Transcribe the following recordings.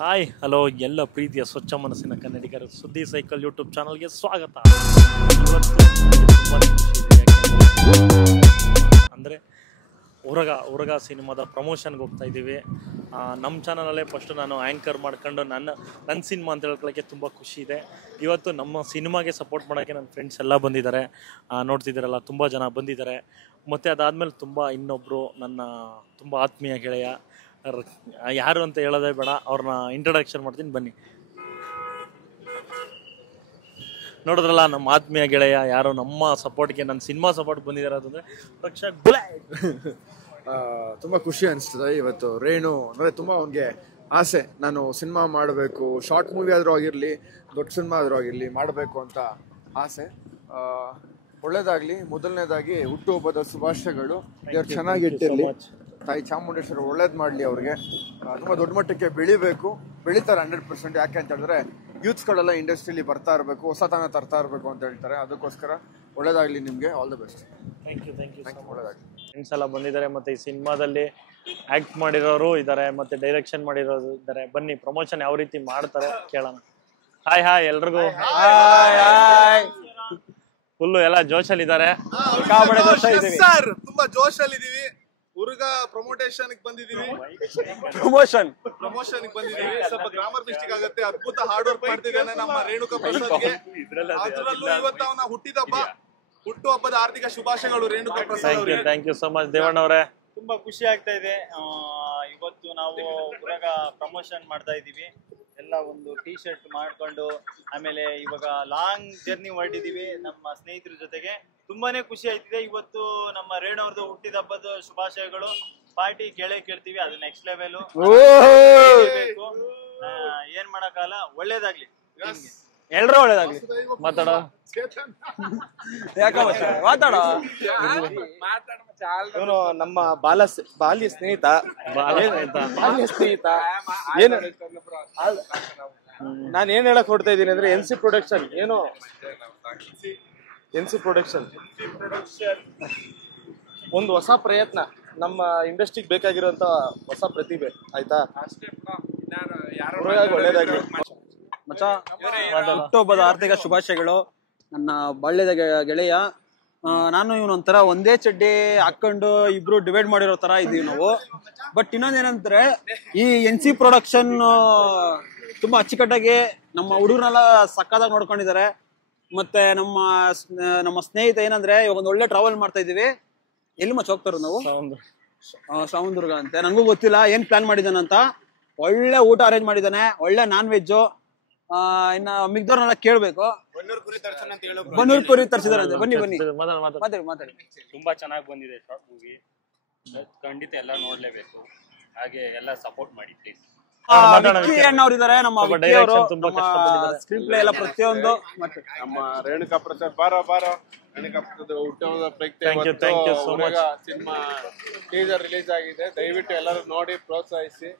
Hi hello ಎಲ್ಲ ಪ್ರೀತಿಯ ಸ್ವಚ್ಛ ಮನಸ್ಸಿನ ಕನ್ನಡಿಗರ ಸುದ್ದಿ ಸೈಕಲ್ ಯೂಟ್ಯೂಬ್ ಚಾನಲ್ಗೆ ಸ್ವಾಗತ. ಇವತ್ತು ತುಂಬ ಖುಷಿ ಇದೆ, ಅಂದರೆ ಉರಗ ಸಿನಿಮಾದ ಪ್ರಮೋಷನ್ಗೆ ಹೋಗ್ತಾ ಇದ್ದೀವಿ. ನಮ್ಮ ಚಾನಲಲ್ಲೇ ಫಸ್ಟು ನಾನು ಆ್ಯಂಕರ್ ಮಾಡ್ಕೊಂಡು ನನ್ನ ಸಿನಿಮಾ ಅಂತ ಹೇಳ್ಕೊಳ್ಳೋಕ್ಕೆ ತುಂಬ ಖುಷಿ ಇದೆ. ಇವತ್ತು ನಮ್ಮ ಸಿನಿಮಾಗೆ ಸಪೋರ್ಟ್ ಮಾಡೋಕ್ಕೆ ನನ್ನ ಫ್ರೆಂಡ್ಸ್ ಎಲ್ಲ ಬಂದಿದ್ದಾರೆ, ನೋಡ್ತಿದ್ದಾರಲ್ಲ ತುಂಬ ಜನ ಬಂದಿದ್ದಾರೆ. ಮತ್ತು ಅದಾದಮೇಲೆ ಇನ್ನೊಬ್ಬರು ನನ್ನ ತುಂಬ ಆತ್ಮೀಯ ಗೆಳೆಯ, ಯಾರು ಅಂತ ಹೇಳೋದೇ ಬೇಡ, ಅವ್ರನ್ನ ಇಂಟ್ರೊಡಕ್ಷನ್ ಮಾಡ್ತೀನಿ ಬನ್ನಿ. ನೋಡಿದ್ರಲ್ಲ ನಮ್ಮ ಆತ್ಮೀಯ ಗೆಳೆಯ ಯಾರು ನಮ್ಮ ಸಪೋರ್ಟ್ಗೆ, ನನ್ನ ಸಿನಿಮಾ ಸಪೋರ್ಟ್ ಬಂದಿದ್ದಾರೆ ಅಂತಂದರೆ ರಕ್ಷಕ್ ಬ್ಲ್ಯಾಕ್. ತುಂಬ ಖುಷಿ ಅನಿಸ್ತದೆ. ಇವತ್ತು ರೇಣು ಅಂದರೆ ತುಂಬ ಅವನಿಗೆ ಆಸೆ, ನಾನು ಸಿನಿಮಾ ಮಾಡಬೇಕು, ಶಾರ್ಟ್ ಮೂವಿ ಆದರೂ ಆಗಿರಲಿ, ದೊಡ್ಡ ಸಿನಿಮಾ ಆದರೂ ಆಗಿರಲಿ, ಮಾಡಬೇಕು ಅಂತ ಆಸೆ. ಒಳ್ಳೇದಾಗಲಿ. ಮೊದಲನೇದಾಗಿ ಹುಟ್ಟುಹಬ್ಬದ ಶುಭಾಶಯಗಳು. ದೇವ್ರು ಚೆನ್ನಾಗಿಟ್ಟಿರಲಿ, ತಾಯಿ ಚಾಮುಂಡೇಶ್ವರಿ ಒಳ್ಳೇದು ಮಾಡಲಿ. ಅವ್ರಿಗೆ ತುಂಬ ದೊಡ್ಡ ಮಟ್ಟಕ್ಕೆ ಬೆಳೀತಾರೆ 100%. ಯಾಕೆ ಅಂತ ಹೇಳಿದ್ರೆ ಯೂತ್ಸ್ಗಳೆಲ್ಲ ಇಂಡಸ್ಟ್ರಿಲಿ ಬರ್ತಾ ಇರಬೇಕು, ಹೊಸತನ ತರ್ತಾ ಇರಬೇಕು ಅಂತ ಹೇಳ್ತಾರೆ. ಅದಕ್ಕೋಸ್ಕರ ಒಳ್ಳೇದಾಗಲಿ ನಿಮಗೆ. All the best. Thank you. ಒಳ್ಳೇದಾಗಲಿ. ಫ್ರೆಂಡ್ಸ್ ಎಲ್ಲ ಬಂದಿದ್ದಾರೆ, ಮತ್ತು ಈ ಸಿನಿಮಾದಲ್ಲಿ ಆ್ಯಕ್ಟ್ ಮಾಡಿರೋರು ಇದ್ದಾರೆ, ಮತ್ತು ಡೈರೆಕ್ಷನ್ ಮಾಡಿರೋರು ಇದ್ದಾರೆ. ಬನ್ನಿ ಪ್ರಮೋಷನ್ ಯಾವ ರೀತಿ ಮಾಡ್ತಾರೆ ಕೇಳೋಣ. ಹಾಯ್ ಎಲ್ರಿಗೂ ಫುಲ್ಲು ಎಲ್ಲ ಜೋಶಲ್ಲಿದ್ದಾರೆ. ತುಂಬಾ ಜೋಶಲ್ಲಿದ್ದೀವಿ. ಉರ್ಗ ಪ್ರಮೋಷನ್ ಬಂದಿದೀವಿ. ಪ್ರಮೋಷನ್ ಬಂದಿದೀವಿ. ಸ್ವಲ್ಪ ಗ್ರಾಮರ್ ಮಿಸ್ಟೇಕ್ ಆಗುತ್ತೆ. ಅದ್ಭುತ ಹಾರ್ಡ್ ವರ್ಕ್ ಮಾಡ್ತಿದ್ದಾನೆ ನಮ್ಮ ರೇಣುಕಾ ಪ್ರಸಾದ್ಗೆ. ಅದ್ರಲ್ಲೂ ಇವತ್ತು ಅವನ ಹುಟ್ಟುಹಬ್ಬದ ಹಾರ್ದಿಕ ಶುಭಾಶಯಗಳು ರೇಣುಕಾ ಪ್ರಸಾದ್ ಅವರಿಗೆ. Thank you so much Devanna ಅವರೇ. ತುಂಬಾ ಖುಷಿ ಆಗ್ತಾ ಇದೆ. ಇವತ್ತು ನಾವು ಉರಗ ಪ್ರಮೋಷನ್ ಮಾಡ್ತಾ ಇದ್ದೀವಿ. ಎಲ್ಲ ಒಂದು ಟೀ ಶರ್ಟ್ ಮಾಡ್ಕೊಂಡು, ಆಮೇಲೆ ಇವಾಗ ಲಾಂಗ್ ಜರ್ನಿ ಹೊರಟಿದೀವಿ ನಮ್ಮ ಸ್ನೇಹಿತರ ಜೊತೆಗೆ. ತುಂಬಾನೇ ಖುಷಿ ಆಯ್ತಿದೆ. ಇವತ್ತು ನಮ್ಮ ರೇಣು ಅವ್ರದ್ದು ಹುಟ್ಟಿದ ಹಬ್ಬದ ಶುಭಾಶಯಗಳು. ಪಾರ್ಟಿ ಕೇಳ್ತೀವಿ, ಅದು ನೆಕ್ಸ್ಟ್ ಲೆವೆಲ್. ಏನ್ ಮಾಡಕ್ಕಾಗಲ್ಲ. ಒಳ್ಳೇದಾಗ್ಲಿ, ಎಲ್ರೂ ಒಳ್ಳೇದಾಗ್ಲಿ. ಮಾತಾಡೋ ಇವನು ನಮ್ಮ ಬಾಲ್ಯ ಸ್ನೇಹಿತ. ನಾನು ಏನ್ ಹೇಳಕ್ ಹೊಡ್ತಾ ಇದ್ದೀನಿ ಅಂದ್ರೆ ಎನ್ ಸಿ ಪ್ರೊಡಕ್ಷನ್ ಒಂದು ಹೊಸ ಪ್ರಯತ್ನ, ನಮ್ಮ ಇಂಡಸ್ಟ್ರಿಗೆ ಬೇಕಾಗಿರೋಂತ ಹೊಸ ಪ್ರತಿಭೆ. ಆಯ್ತಾ, ಒಳ್ಳೇದಾಗ್ಲಿ ಮಚ್ಚ. ಹುಟ್ಟುಹಬ್ಬದ ಆರ್ಥಿಕ ಶುಭಾಶಯಗಳು. ನನ್ನ ಬಾಲ್ಯದ ಗೆಳೆಯ. ನಾನು ಇವನೊಂಥರ ಒಂದೇ ಚಡ್ಡಿ ಹಾಕೊಂಡು ಇಬ್ರು ಡಿವೈಡ್ ಮಾಡಿರೋ ತರ ಇದೀವಿ ನಾವು. ಬಟ್ ಇನ್ನೊಂದೇನಂದ್ರೆ ಈ ಎನ್ ಸಿ ಪ್ರೊಡಕ್ಷನ್ ತುಂಬಾ ಅಚ್ಚುಕಟ್ಟಾಗಿ ನಮ್ಮ ಹುಡುಗರನ್ನೆಲ್ಲ ಸಕ್ಕದಾಗಿ ನೋಡ್ಕೊಂಡಿದ್ದಾರೆ. ಮತ್ತೆ ನಮ್ಮ ಸ್ನೇಹಿತ ಏನಂದ್ರೆ ಇವಾಗ ಒಂದು ಒಳ್ಳೆ ಟ್ರಾವೆಲ್ ಮಾಡ್ತಾ ಇದೀವಿ. ಎಲ್ಲಿ ಮಚ್ಚ ಹೋಗ್ತಾರ ನಾವು? ಶ್ರಾವಣದುರ್ಗ ಅಂತೆ. ನನಗೂ ಗೊತ್ತಿಲ್ಲ ಏನ್ ಪ್ಲಾನ್ ಮಾಡಿದಾನಂತ. ಒಳ್ಳೆ ಊಟ ಅರೇಂಜ್ ಮಾಡಿದಾನೆ, ಒಳ್ಳೆ ನಾನ್ ವೆಜ್. ಇನ್ನ ಮಿಗ್ದವ್ರನ್ನೆಲ್ಲ ಕೇಳ್ಬೇಕು. ಬನ್ನೂರ್ ಕುರಿ ತರಿಸಿದಾರೆ ಅಂತೆ. ಬನ್ನಿ ಮಾತಾಡಿ. ತುಂಬಾ ಚೆನ್ನಾಗಿ ಬಂದಿದೆ ಶಾರ್ಟ್ ಮೂವಿ. ಖಂಡಿತ ಎಲ್ಲ ನೋಡ್ಲೇಬೇಕು. ಹಾಗೆ ಎಲ್ಲ ಸಪೋರ್ಟ್ ಮಾಡಿ ಪ್ಲೀಸ್. ಅಣ್ಣವ್ರಿದ್ದಾರೆ, ನಮ್ಮ ಸ್ಕ್ರೀನ್ ಪ್ಲೇ ಎಲ್ಲ ಪ್ರತಿಯೊಂದು. ನಮ್ಮ ರೇಣುಕಾ ಪ್ರಸಾದ್ ಬಾರೋ ರೇಣುಕಾ ಪ್ರಸಾದ್ ಹುಟ್ಟುಹಬ್ಬದ ಪ್ರಯುಕ್ತ ಸಿನಿಮಾ ಟೀಸರ್ ರಿಲೀಸ್ ಆಗಿದೆ. ದಯವಿಟ್ಟು ಎಲ್ಲರೂ ನೋಡಿ ಪ್ರೋತ್ಸಾಹಿಸಿ.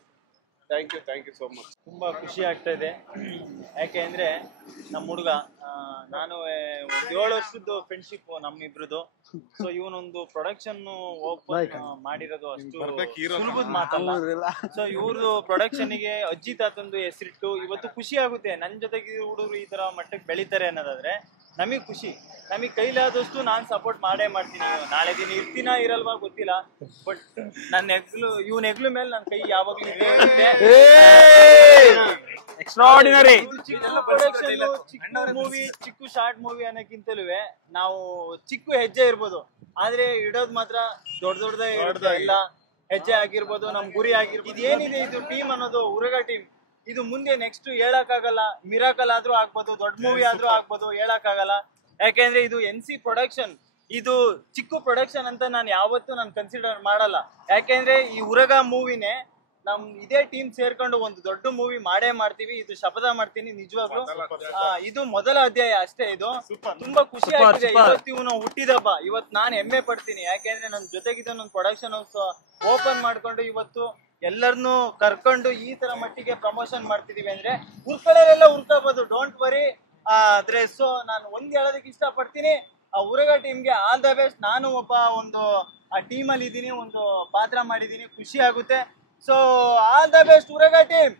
Thank you so much. ತುಂಬಾ ಖುಷಿ ಆಗ್ತಾ ಇದೆ. ಯಾಕೆ ಅಂದ್ರೆ ನಮ್ಮ ಹುಡುಗ, ನಾನು ಒಂದ್ 7 ವರ್ಷದ್ದು ಫ್ರೆಂಡ್ಶಿಪ್ ನಮ್ಮಿಬ್ರದ್ದು. ಸೊ ಇವನೊಂದು ಪ್ರೊಡಕ್ಷನ್ ಓಪನ್ ಮಾಡಿರೋದು ಅಷ್ಟು ಸುಲಭದ ಮಾತಲ್ಲ. ಸೊ ಇವ್ರದ್ದು ಪ್ರೊಡಕ್ಷನ್ ಗೆ ಅಜ್ಜಿ ತಾತಂದು ಹೆಸರಿಟ್ಟು ಇವತ್ತು ಖುಷಿ ಆಗುತ್ತೆ. ನನ್ನ ಜೊತೆಗೆ ಹುಡುಗರು ಈ ತರ ಮಟ್ಟಕ್ಕೆ ಬೆಳಿತಾರೆ ಅನ್ನೋದಾದ್ರೆ ನಮಗ್ ಖುಷಿ. ನಮಗ್ ಕೈಲಾದಷ್ಟು ನಾನ್ ಸಪೋರ್ಟ್ ಮಾಡೇ ಮಾಡ್ತೀನಿ. ನಾಳೆ ದಿನ ಇರ್ತೀನ ಇರಲ್ವಾ ಗೊತ್ತಿಲ್ಲ, ಬಟ್ ನನ್ನ ಇವನ್ ಹೆಗ್ಲು ಮೇಲೆ ನನ್ನ ಕೈ ಯಾವಾಗ್ಲೂ ಇದ್ದೇ ಇರುತ್ತೆ. ಎಕ್ಸ್ಟ್ರಾರ್ಡಿನರಿ. ಚಿಕ್ಕ ಮೂವಿ, ಚಿಕ್ಕ ಶಾರ್ಟ್ ಮೂವಿ ಅನ್ನೋಕ್ಕಿಂತಲೂ ನಾವು ಚಿಕ್ಕ ಹೆಜ್ಜೆ ಇರ್ಬೋದು, ಆದ್ರೆ ಇಡೋದು ಮಾತ್ರ ದೊಡ್ಡದೇ ಇರುತ್ತೆ. ಎಲ್ಲ ಹೆಜ್ಜೆ ಆಗಿರ್ಬೋದು, ನಮ್ ಗುರಿ ಆಗಿರ್ಬೋದು. ಇದೇನಿದೆ ಇದು ಟೀಮ್ ಅನ್ನೋದು, ಉರಗ ಟೀಮ್, ಇದು ಮುಂದೆ ನೆಕ್ಸ್ಟ್ ಹೇಳಕ್ಕಾಗಲ್ಲ. ಮಿರಾಕಲ್ ಆದ್ರೂ ಆಗ್ಬೋದು, ದೊಡ್ಡ ಮೂವಿ ಆದ್ರೂ ಆಗ್ಬೋದು, ಹೇಳಕ್ಕಾಗಲ್ಲ. ಯಾಕೆಂದ್ರೆ ಇದು ಎನ್ ಸಿ ಪ್ರೊಡಕ್ಷನ್. ಇದು ಚಿಕ್ಕ ಪ್ರೊಡಕ್ಷನ್ ಅಂತ ನಾನು ಯಾವತ್ತೂ ಕನ್ಸಿಡರ್ ಮಾಡಲ್ಲ. ಯಾಕೆಂದ್ರೆ ಈ ಉರಗ ಮೂವಿನೇ ಇದೇ ಟೀಮ್ ಸೇರ್ಕೊಂಡು ಒಂದು ದೊಡ್ಡ ಮೂವಿ ಮಾಡೇ ಮಾಡ್ತೀವಿ. ಇದು ಶಪಥ ಮಾಡ್ತೀನಿ ನಿಜವಾಗ್ಲು. ಇದು ಮೊದಲ ಅಧ್ಯಾಯ ಅಷ್ಟೇ. ಇದು ತುಂಬಾ ಖುಷಿ ಆಗಿದೆ. ಇವತ್ತು ಇವನು ಹುಟ್ಟಿದಬ್ಬ. ಇವತ್ತು ನಾನು ಹೆಮ್ಮೆ ಪಡ್ತೀನಿ. ಯಾಕೆಂದ್ರೆ ನನ್ನ ಜೊತೆಗಿದ್ದ ಒಂದು ಪ್ರೊಡಕ್ಷನ್ ಹೌಸ್ ಓಪನ್ ಮಾಡ್ಕೊಂಡು ಇವತ್ತು ಎಲ್ಲರನ್ನು ಕರ್ಕೊಂಡು ಈ ತರ ಮಟ್ಟಿಗೆ ಪ್ರಮೋಷನ್ ಮಾಡ್ತಿದೀವಿ ಅಂದ್ರೆ ಉರ್ಕೊಳ್ಳೋರೆಲ್ಲ ಉರ್ಕೋಬಹುದು. Don't worry. ಆದ್ರೆ ಸೊ ನಾನು ಹೇಳೋದಕ್ಕೆ ಇಷ್ಟಪಡ್ತೀನಿ, ಆ ಉರಗ ಟೀಮ್ಗೆ ಆಲ್ ದ ಬೆಸ್ಟ್. ನಾನು ಒಂದು ಆ ಟೀಮಲ್ಲಿ ಇದ್ದೀನಿ, ಒಂದು ಪಾತ್ರ ಮಾಡಿದ್ದೀನಿ, ಖುಷಿ ಆಗುತ್ತೆ. So all the best Uraga team.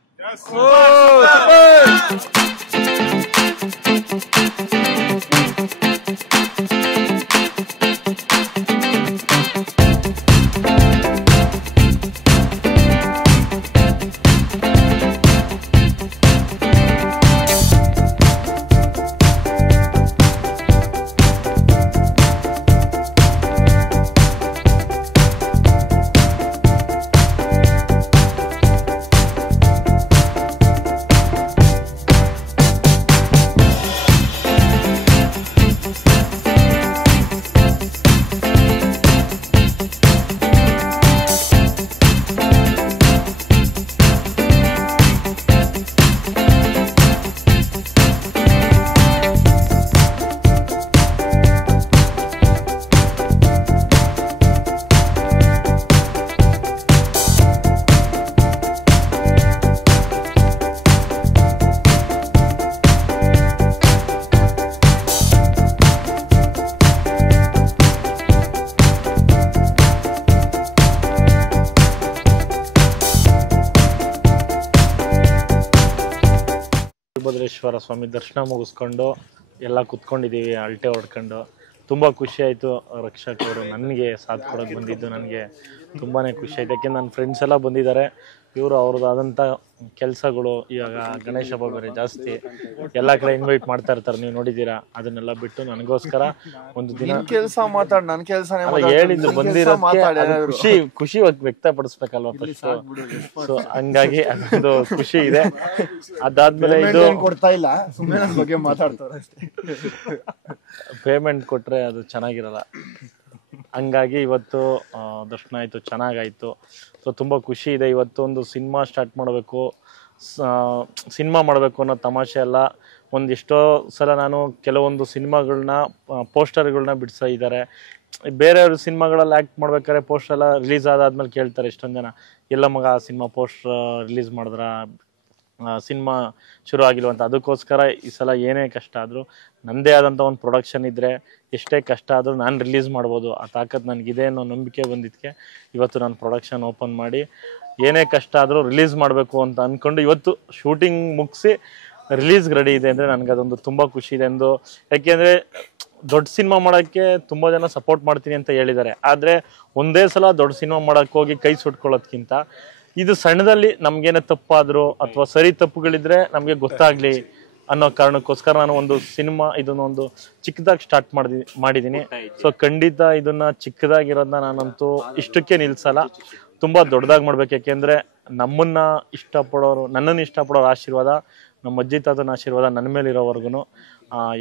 Veerabhadreshwara Swami ದರ್ಶನ ಮುಗಿಸ್ಕೊಂಡು ಎಲ್ಲ ಕುತ್ಕೊಂಡಿದ್ದೀವಿ, ಅಲ್ಟೆ ಹೊಡ್ಕೊಂಡು. ತುಂಬ ಖುಷಿ ಆಯಿತು. ರಕ್ಷಕರು ನನಗೆ ಸಾಥ್ ಕೊಡೋಕೆ ಬಂದಿದ್ದು ನನಗೆ ತುಂಬಾ ಖುಷಿ ಆಯಿತು. ಯಾಕೆಂದ್ರೆ ನನ್ನ ಫ್ರೆಂಡ್ಸ್ ಎಲ್ಲ ಬಂದಿದ್ದಾರೆ. ಇವರು ಅವ್ರದ್ದಾದಂಥ ಕೆಲಸಗಳು, ಇವಾಗ ಗಣೇಶ ಹಬ್ಬ ಬೇರೆ ಜಾಸ್ತಿ, ಎಲ್ಲ ಕಡೆ ಇನ್ವೈಟ್ ಮಾಡ್ತಾ ಇರ್ತಾರೆ, ನೀವು ನೋಡಿದ್ದೀರಾ. ಅದನ್ನೆಲ್ಲ ಬಿಟ್ಟು ನನಗೋಸ್ಕರ ಒಂದು ದಿನ ಕೆಲಸ ಮಾತಾಡ್, ನನ್ನ ಕೆಲಸ ಹೇಳಿದ್ದು ಬಂದಿರೋದಕ್ಕೆ ಖುಷಿ ವ್ಯಕ್ತಪಡಿಸ್ಬೇಕಲ್ವ ಫಸ್ಟ್. ಸೊ ಹಂಗಾಗಿ ಅದೊಂದು ಖುಷಿ ಇದೆ. ಅದಾದ್ಮೇಲೆ ಇದು ಕೊಡ್ತಾ ಇಲ್ಲ, ಸುಮ್ಮನೆ ನನ್ನ ಬಗ್ಗೆ ಮಾತಾಡ್ತಾರೆ ಅಷ್ಟೇ. ಪೇಮೆಂಟ್ ಕೊಟ್ರೆ ಅದು ಚೆನ್ನಾಗಿರಲ್ಲ. ಹಂಗಾಗಿ ಇವತ್ತು ದರ್ಶನ ಆಯಿತು, ಚೆನ್ನಾಗಾಯಿತು. ಸೊ ತುಂಬ ಖುಷಿ ಇದೆ. ಇವತ್ತು ಒಂದು ಸಿನಿಮಾ ಸ್ಟಾರ್ಟ್ ಮಾಡಬೇಕು, ಸಿನಿಮಾ ಮಾಡಬೇಕು ಅನ್ನೋ ತಮಾಷೆ ಅಲ್ಲ. ಒಂದಿಷ್ಟೋ ಸಲ ನಾನು ಕೆಲವೊಂದು ಸಿನಿಮಾಗಳನ್ನ ಪೋಸ್ಟರ್ಗಳನ್ನ ಬಿಡಿಸ್ತಾ ಇದ್ದಾರೆ. ಬೇರೆಯವ್ರ ಸಿನಿಮಾಗಳಲ್ಲಿ ಆ್ಯಕ್ಟ್ ಮಾಡ್ಬೇಕಾದ್ರೆ ಪೋಸ್ಟರ್ ಎಲ್ಲ ರಿಲೀಸ್ ಆದಾದ್ಮೇಲೆ ಕೇಳ್ತಾರೆ ಎಷ್ಟೊಂದು ಜನ, ಎಲ್ಲ ಮಗ ಆ ಸಿನಿಮಾ ಪೋಸ್ಟರ್ ರಿಲೀಸ್ ಮಾಡಿದ್ರ, ಸಿನಿಮಾ ಶುರು ಆಗಿಲ್ವ ಅಂತ. ಅದಕ್ಕೋಸ್ಕರ ಈ ಸಲ ಏನೇ ಕಷ್ಟ ಆದರೂ ನನ್ನದೇ ಆದಂಥ ಒಂದು ಪ್ರೊಡಕ್ಷನ್ ಇದ್ದರೆ ಎಷ್ಟೇ ಕಷ್ಟ ಆದರೂ ನಾನು ರಿಲೀಸ್ ಮಾಡ್ಬೋದು, ಆ ತಾಕತ್ತು ನನಗಿದೆ ಅನ್ನೋ ನಂಬಿಕೆ ಬಂದಿದ್ದಕ್ಕೆ ಇವತ್ತು ನಾನು ಪ್ರೊಡಕ್ಷನ್ ಓಪನ್ ಮಾಡಿ ಏನೇ ಕಷ್ಟ ಆದರೂ ರಿಲೀಸ್ ಮಾಡಬೇಕು ಅಂತ ಅಂದ್ಕೊಂಡು ಇವತ್ತು ಶೂಟಿಂಗ್ ಮುಗಿಸಿ ರಿಲೀಸ್ಗೆ ರೆಡಿ ಇದೆ ಅಂದರೆ ನನಗೆ ಅದೊಂದು ತುಂಬ ಖುಷಿ ಇದೆ ಎಂದು. ಯಾಕೆಂದರೆ ದೊಡ್ಡ ಸಿನಿಮಾ ಮಾಡೋಕ್ಕೆ ತುಂಬ ಜನ ಸಪೋರ್ಟ್ ಮಾಡ್ತೀನಿ ಅಂತ ಹೇಳಿದ್ದಾರೆ. ಆದರೆ ಒಂದೇ ಸಲ ದೊಡ್ಡ ಸಿನಿಮಾ ಮಾಡೋಕ್ಕೆ ಹೋಗಿ ಕೈ ಸುಟ್ಕೊಳ್ಳೋದ್ಕಿಂತ ಇದು ಸಣ್ಣದಲ್ಲಿ ನಮಗೇನೇ ತಪ್ಪಾದರೂ ಅಥವಾ ಸರಿ ತಪ್ಪುಗಳಿದ್ರೆ ನಮಗೆ ಗೊತ್ತಾಗಲಿ ಅನ್ನೋ ಕಾರಣಕ್ಕೋಸ್ಕರ ನಾನು ಒಂದು ಸಿನಿಮಾ ಇದನ್ನೊಂದು ಚಿಕ್ಕದಾಗಿ ಸ್ಟಾರ್ಟ್ ಮಾಡಿದ್ದೀನಿ. ಸೊ ಖಂಡಿತ ಇದನ್ನ ಚಿಕ್ಕದಾಗಿರೋದನ್ನ ನಾನಂತೂ ಇಷ್ಟಕ್ಕೆ ನಿಲ್ಸಲ್ಲ, ತುಂಬ ದೊಡ್ಡದಾಗಿ ಮಾಡ್ಬೇಕು. ಯಾಕೆಂದರೆ ನಮ್ಮನ್ನು ಇಷ್ಟಪಡೋರು, ನನ್ನನ್ನು ಇಷ್ಟಪಡೋರ ಆಶೀರ್ವಾದ, ನಮ್ಮ ಅಜ್ಜಿ ತಾತನ ಆಶೀರ್ವಾದ ನನ್ನ ಮೇಲೆ ಇರೋವರೆಗೂ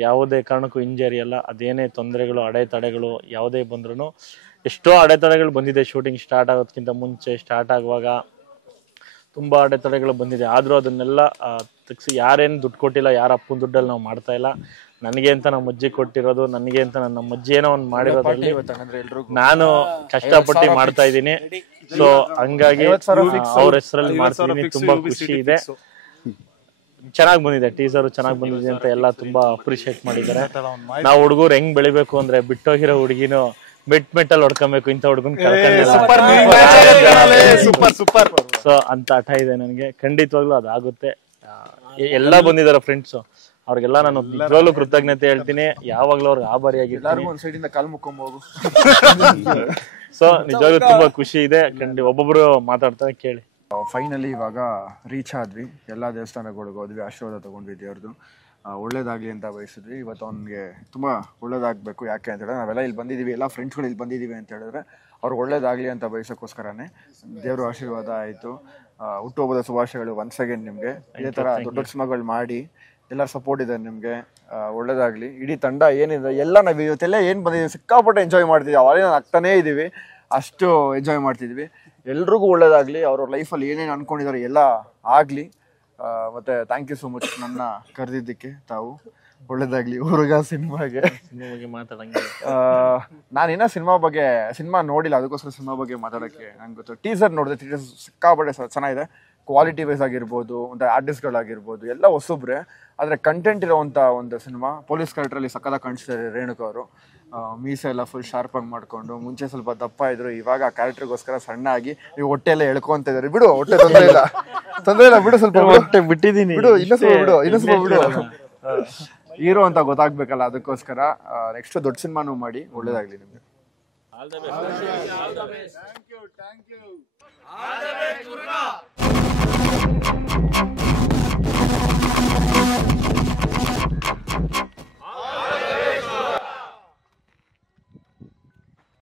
ಯಾವುದೇ ಕಾರಣಕ್ಕೂ ಇಂಜರಿ ಅಲ್ಲ. ಅದೇನೇ ತೊಂದರೆಗಳು, ಅಡೆತಡೆಗಳು ಯಾವುದೇ ಬಂದ್ರೂ, ಎಷ್ಟೋ ಅಡೆತಡೆಗಳು ಬಂದಿದೆ ಶೂಟಿಂಗ್ ಸ್ಟಾರ್ಟ್ ಆಗೋದಕ್ಕಿಂತ ಮುಂಚೆ, ಸ್ಟಾರ್ಟ್ ಆಗುವಾಗ ತುಂಬ ಅಡೆತಡೆಗಳು ಬಂದಿದೆ. ಆದರೂ ಅದನ್ನೆಲ್ಲ ತೆಗ್ಸಿ, ಯಾರೇನು ದುಡ್ಡು ಕೊಟ್ಟಿಲ್ಲ, ಯಾರ ಅಪ್ಪನ ದುಡ್ಡಲ್ಲಿ ನಾವು ಮಾಡ್ತಾ ಇಲ್ಲ. ನನಗೆ ಅಂತ ನಮ್ಮ ಅಜ್ಜಿ ಕೊಟ್ಟಿರೋದು, ನನಗೆ ಅಂತ ನಮ್ಮ ಅಜ್ಜಿ ಏನೋ ಒಂದು ಮಾಡಿರೋದ್ರಲ್ಲಿ ನಾನು ಕಷ್ಟಪಟ್ಟು ಮಾಡ್ತಾ ಇದ್ದೀನಿ. ಸೊ ಹಂಗಾಗಿ ಅವ್ರ ಹೆಸರಲ್ಲಿ ಮಾಡ್ತಿದ್ದೀನಿ. ತುಂಬಾ ಖುಷಿ ಇದೆ. ಚೆನ್ನಾಗಿ ಬಂದಿದೆ, ಟೀಸರ್ ಚೆನ್ನಾಗಿ ಬಂದಿದೆ ಅಂತ ಎಲ್ಲ ತುಂಬಾ ಅಪ್ರಿಶಿಯೇಟ್ ಮಾಡಿದ್ದಾರೆ. ನಾವು ಹುಡುಗರು ಹೆಂಗ್ ಬೆಳಿಬೇಕು ಅಂದ್ರೆ, ಬಿಟ್ಟೋಗಿರೋ ಹುಡುಗಿನೂ ಮೆಟ್ಟಲ್ ಹೊಡ್ಕೊಬೇಕು, ಇಂಥ ಹುಡುಗನ್ ಸೂಪರ್. ಸೊ ಅಂತ ಹಠ ಇದೆ ನನಗೆ. ಖಂಡಿತವಾಗ್ಲೂ ಅದಾಗುತ್ತೆ. ಎಲ್ಲ ಬಂದಿದ್ದಾರೆ ಫ್ರೆಂಡ್ಸ್, ಅವ್ರಿಗೆಲ್ಲ ನಾನು ನಿಜವಾಗ್ಲೂ ಕೃತಜ್ಞತೆ ಹೇಳ್ತೀನಿ. ಯಾವಾಗ್ಲೂ ಅವ್ರಿಗೆ ಆಭಾರಿಯಾಗಿರ್ತೀನಿ. ಸೊ ನಿಜವಾಗ್ಲೂ ತುಂಬಾ ಖುಷಿ ಇದೆ. ಒಬ್ಬೊಬ್ರು ಮಾತಾಡ್ತಾರೆ, ಕೇಳಿ. ಫೈನಲಿ ಇವಾಗ ರೀಚ್ ಆದ್ವಿ, ಎಲ್ಲಾ ದೇವಸ್ಥಾನಗಳಿಗೆ ಹೋದ್ವಿ, ಆಶೀರ್ವಾದ ತಗೊಂಡ್ವಿ ದೇವ್ರದ್ದು. ಒಳ್ಳೇದಾಗ್ಲಿ ಅಂತ ಬಯಸಿದ್ವಿ. ಇವತ್ತು ಅವ್ನಿಗೆ ತುಂಬ ಒಳ್ಳೇದಾಗಬೇಕು. ಯಾಕೆ ಅಂತ ಹೇಳಿದ್ರೆ ನಾವೆಲ್ಲ ಇಲ್ಲಿ ಬಂದಿದ್ದೀವಿ, ಎಲ್ಲ ಫ್ರೆಂಡ್ಸ್ಗಳು ಇಲ್ಲಿ ಬಂದಿದ್ದೀವಿ ಅಂತ ಹೇಳಿದ್ರೆ ಅವ್ರಿಗೆ ಒಳ್ಳೇದಾಗಲಿ ಅಂತ ಬಯಸೋಕ್ಕೋಸ್ಕರನೇ ದೇವ್ರ ಆಶೀರ್ವಾದ ಆಯಿತು. ಹುಟ್ಟುಹಬ್ಬದ ಶುಭಾಶಯಗಳು ಒನ್ಸ್ ಅಗೇನ್ ನಿಮಗೆ. ಇದೇ ಥರ ದೊಡ್ಡ ದೊಡ್ಡ ಸಿನಿಮಾಗಳು ಮಾಡಿ ಎಲ್ಲರ ಸಪೋರ್ಟ್ ಇದೆ ನಿಮಗೆ. ಒಳ್ಳೇದಾಗಲಿ. ಇಡೀ ತಂಡ ಏನಿದೆ ಎಲ್ಲ ನಾವು ಇವತ್ತೆಲ್ಲ ಏನು ಬಂದಿದ್ದೀವಿ ಸಿಕ್ಕಾಪಟ್ಟೆ ಎಂಜಾಯ್ ಮಾಡ್ತಿದ್ದೀವಿ. ಅವಾಗಲೇ ನಾನು ಆಗ್ತಾನೇ ಇದ್ದೀವಿ, ಅಷ್ಟು ಎಂಜಾಯ್ ಮಾಡ್ತಿದ್ವಿ. ಎಲ್ರಿಗೂ ಒಳ್ಳೇದಾಗಲಿ, ಅವ್ರವ್ರ ಲೈಫಲ್ಲಿ ಏನೇನು ಅಂದ್ಕೊಂಡಿದ್ದಾರೆ ಎಲ್ಲ ಆಗಲಿ. ಮತ್ತು ಥ್ಯಾಂಕ್ ಯು ಸೋ ಮಚ್ ನನ್ನ ಕರೆದಿದ್ದಕ್ಕೆ. ತಾವು ಒಳ್ಳೇದಾಗಲಿ. ಹುಡುಗ ಸಿನಿಮಾಗೆ ಮಾತಾಡಂಗೆ ನಾನಿನ್ನ ಸಿನಿಮಾ ನೋಡಿಲ್ಲ, ಅದಕ್ಕೋಸ್ಕರ ಸಿನಿಮಾ ಬಗ್ಗೆ ಮಾತಾಡೋಕ್ಕೆ ನಂಗೆ ಗೊತ್ತು. ಟೀಸರ್ ನೋಡಿದೆ, ಟೀಸರ್ ಸಿಕ್ಕಾಪಟ್ಟೆ ಚೆನ್ನಾಗಿದೆ. ಕ್ವಾಲಿಟಿ ವೈಸ್ ಆಗಿರ್ಬೋದು, ಒಂದು ಆರ್ಟಿಸ್ಟ್ಗಳಾಗಿರ್ಬೋದು ಎಲ್ಲ ಹೊಸಬ್ರೆ, ಆದರೆ ಕಂಟೆಂಟ್ ಇರೋವಂಥ ಒಂದು ಸಿನಿಮಾ. ಪೊಲೀಸ್ ಕ್ಯಾರೆಕ್ಟ್ರಲ್ಲಿ ಸಕ್ಕತ್ತಾಗಿ ಕಾಣಿಸ್ತಾರೆ ರೇಣುಕಾ ಅವರು. ಮೀಸೆ ಎಲ್ಲ ಫುಲ್ ಶಾರ್ಪ್ ಆಗಿ ಮಾಡ್ಕೊಂಡು, ಮುಂಚೆ ಸ್ವಲ್ಪ ದಪ್ಪ ಇದ್ರು, ಇವಾಗ ಆ ಕ್ಯಾರೆಕ್ಟರ್ಗೋಸ್ಕರ ಸಣ್ಣ ಆಗಿ ಈ ಹೊಟ್ಟೆ ಎಲ್ಲ ಎಳ್ಕೊಂತ ಇದಾರೆ. ಬಿಡು, ಹೊಟ್ಟೆ ತೊಂದರೆ ಇಲ್ಲ ಬಿಡು, ಸ್ವಲ್ಪ ಹೊಟ್ಟೆ ಬಿಟ್ಟಿದ್ದೀನಿ, ಬಿಡು, ಇನ್ನೂ ಸ್ವಲ್ಪ ಬಿಡು. ಹೀರೋ ಅಂತ ಗೊತ್ತಾಗ್ಬೇಕಲ್ಲ, ಅದಕ್ಕೋಸ್ಕರ ನೆಕ್ಸ್ಟ್ ದೊಡ್ಡ ಸಿನಿಮಾನು ಮಾಡಿ. ಒಳ್ಳೇದಾಗ್ಲಿ ನಿಮ್ಗೆ. Thank you.